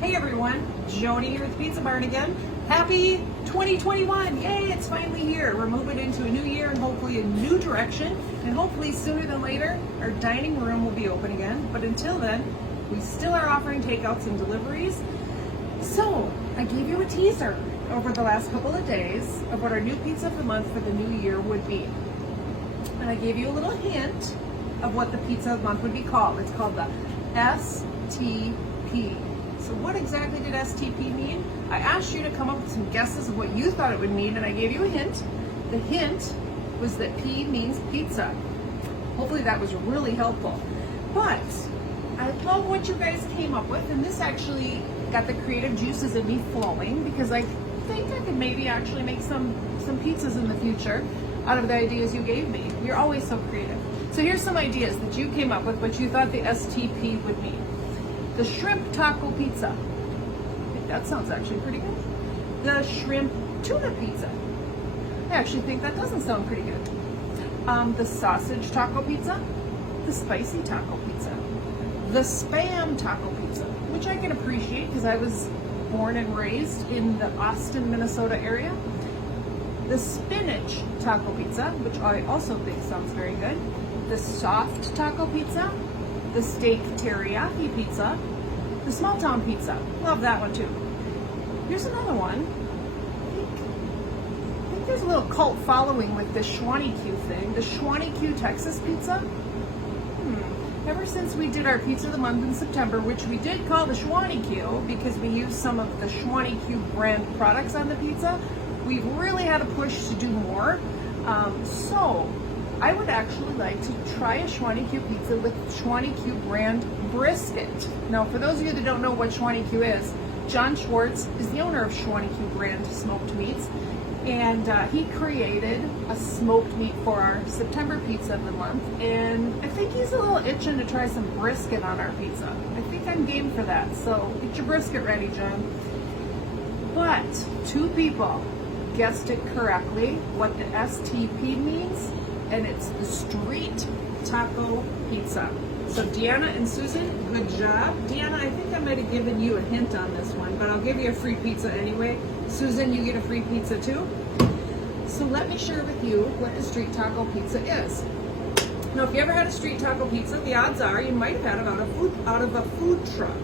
Hey everyone, Joni here at the Pizza Barn again. Happy 2021! Yay, it's finally here. We're moving into a new year and hopefully a new direction. And hopefully sooner than later, our dining room will be open again. But until then, we still are offering takeouts and deliveries. So, I gave you a teaser over the last couple of days of what our new pizza of the month for the new year would be. And I gave you a little hint of what the pizza of the month would be called. It's called the STP. So what exactly did STP mean? I asked you to come up with some guesses of what you thought it would mean, and I gave you a hint. The hint was that P means pizza. Hopefully that was really helpful. But I love what you guys came up with, and this actually got the creative juices in me flowing because I think I could maybe actually make some pizzas in the future out of the ideas you gave me. You're always so creative. So here's some ideas that you came up with, what you thought the STP would mean. The shrimp taco pizza. I think that sounds actually pretty good. The shrimp tuna pizza. I actually think that doesn't sound pretty good. The sausage taco pizza. The spicy taco pizza. The spam taco pizza, which I can appreciate because I was born and raised in the Austin, Minnesota area. The spinach taco pizza, which I also think sounds very good. The soft taco pizza. The steak teriyaki pizza, the small town pizza. Love that one too. Here's another one. I think there's a little cult following with the Schwanee-Q thing. The Schwanee-Q Texas pizza. Ever since we did our pizza of the month in September, which we did call the Schwanee-Q because we used some of the Schwanee-Q brand products on the pizza, we've really had a push to do more. So I would actually like to try a Schwanee-Q pizza with Schwanee-Q brand brisket. Now, for those of you that don't know what Schwanee-Q is, John Schwartz is the owner of Schwanee-Q brand smoked meats, and he created a smoked meat for our September pizza of the month, and I think he's a little itching to try some brisket on our pizza. I think I'm game for that, so get your brisket ready, John. But 2 people guessed it correctly what the STP means, and it's the street taco pizza. So Deanna and Susan, good job. Deanna, I think I might have given you a hint on this one, but I'll give you a free pizza anyway. Susan, you get a free pizza too. So let me share with you what the street taco pizza is. Now, if you ever had a street taco pizza, the odds are you might have had it out of a food truck.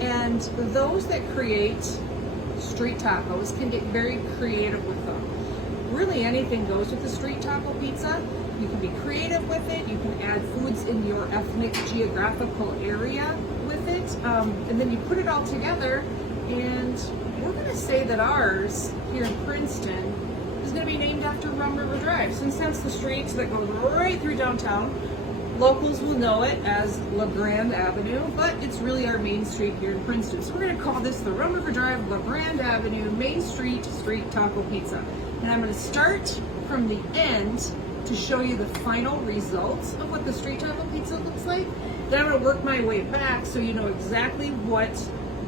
And those that create street tacos can get very creative with them. Really anything goes with the street taco pizza. You can be creative with it. You can add foods in your ethnic geographical area with it. And then you put it all together. And we're going to say that ours here in Princeton is going to be named after Rum River Drive. Since that's the street that goes right through downtown, locals will know it as La Grande Avenue, but it's really our main street here in Princeton. So we're going to call this the Rum River Drive La Grande Avenue Main Street Street Taco Pizza. And I'm going to start from the end to show you the final results of what the street taco pizza looks like. Then I'm going to work my way back so you know exactly what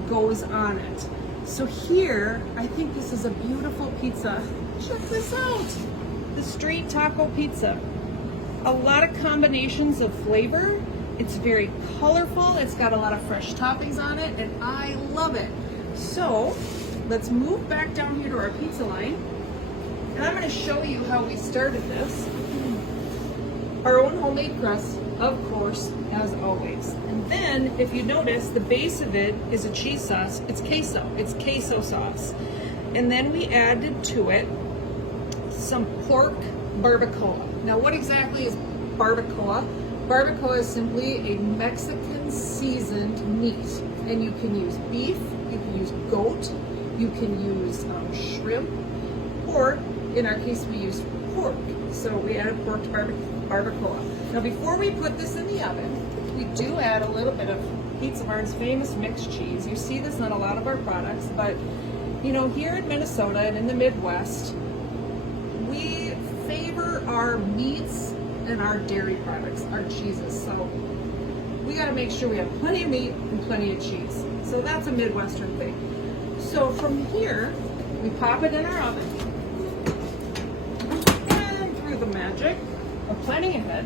goes on it. So here, I think this is a beautiful pizza. Check this out. The street taco pizza. A lot of combinations of flavor. It's very colorful. It's got a lot of fresh toppings on it, and I love it. So let's move back down here to our pizza line. And I'm going to show you how we started this. Our own homemade crust, of course, as always. And then, if you notice, the base of it is a cheese sauce. It's queso. It's queso sauce. And then we added to it some pork barbacoa. Now, what exactly is barbacoa? Barbacoa is simply a Mexican seasoned meat. And you can use beef, you can use goat, you can use shrimp, or in our case, we used pork. So we added pork to barbacoa. Now, before we put this in the oven, we do add a little bit of Pizza Barn's famous mixed cheese. You see this on a lot of our products, but you know, here in Minnesota and in the Midwest, we favor our meats and our dairy products, our cheeses. So we got to make sure we have plenty of meat and plenty of cheese. So that's a Midwestern thing. So from here, we pop it in our oven. And through the magic of planning ahead,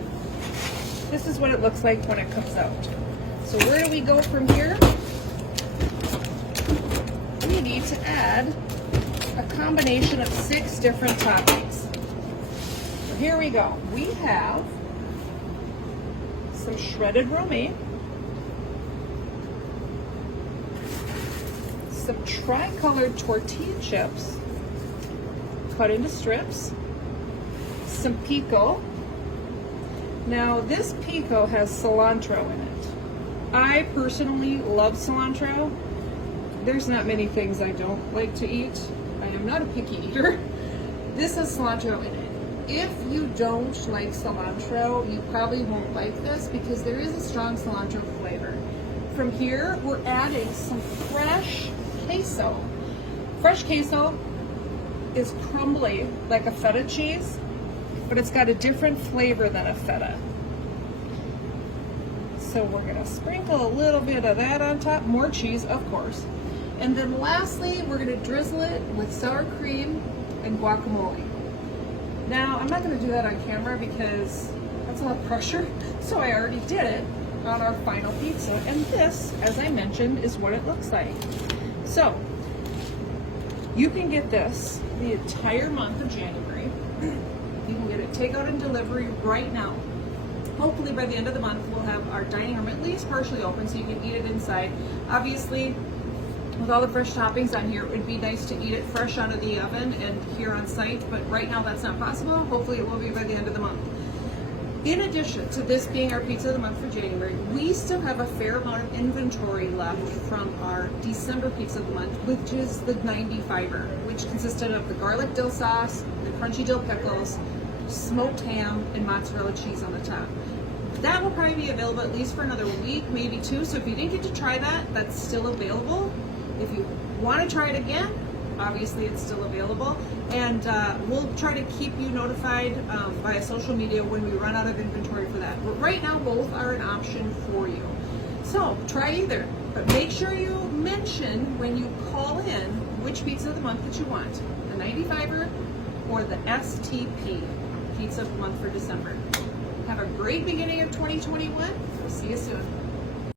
this is what it looks like when it comes out. So where do we go from here? need to add a combination of 6 different toppings. So here we go. We have some shredded romaine, some tri-colored tortilla chips cut into strips, some pico. Now this pico has cilantro in it. I personally love cilantro. There's not many things I don't like to eat. I am not a picky eater. This has cilantro in it. If you don't like cilantro, you probably won't like this because there is a strong cilantro flavor. From here, we're adding some fresh queso. Fresh queso is crumbly like a feta cheese, but it's got a different flavor than a feta. So we're gonna sprinkle a little bit of that on top, more cheese, of course. And then lastly, we're gonna drizzle it with sour cream and guacamole. Now, I'm not gonna do that on camera because that's a lot of pressure, so I already did it on our final pizza. And this, as I mentioned, is what it looks like. So, you can get this the entire month of January. You can get it takeout and delivery right now. Hopefully by the end of the month, we'll have our dining room at least partially open so you can eat it inside. Obviously, with all the fresh toppings on here, it would be nice to eat it fresh out of the oven and here on site, but right now that's not possible. Hopefully it will be by the end of the month. In addition to this being our pizza of the month for January, we still have a fair amount of inventory left from our December pizza of the month, which is the 90 fiber, which consisted of the garlic dill sauce, the crunchy dill pickles, smoked ham, and mozzarella cheese on the top. That will probably be available at least for another week, maybe 2. So if you didn't get to try that, that's still available. If you want to try it again, obviously it's still available. And we'll try to keep you notified via social media when we run out of inventory for that. But right now, both are an option for you. So try either, but make sure you mention when you call in which pizza of the month that you want, the 95er or the STP, pizza of the month for December. Have a great beginning of 2021. We'll see you soon.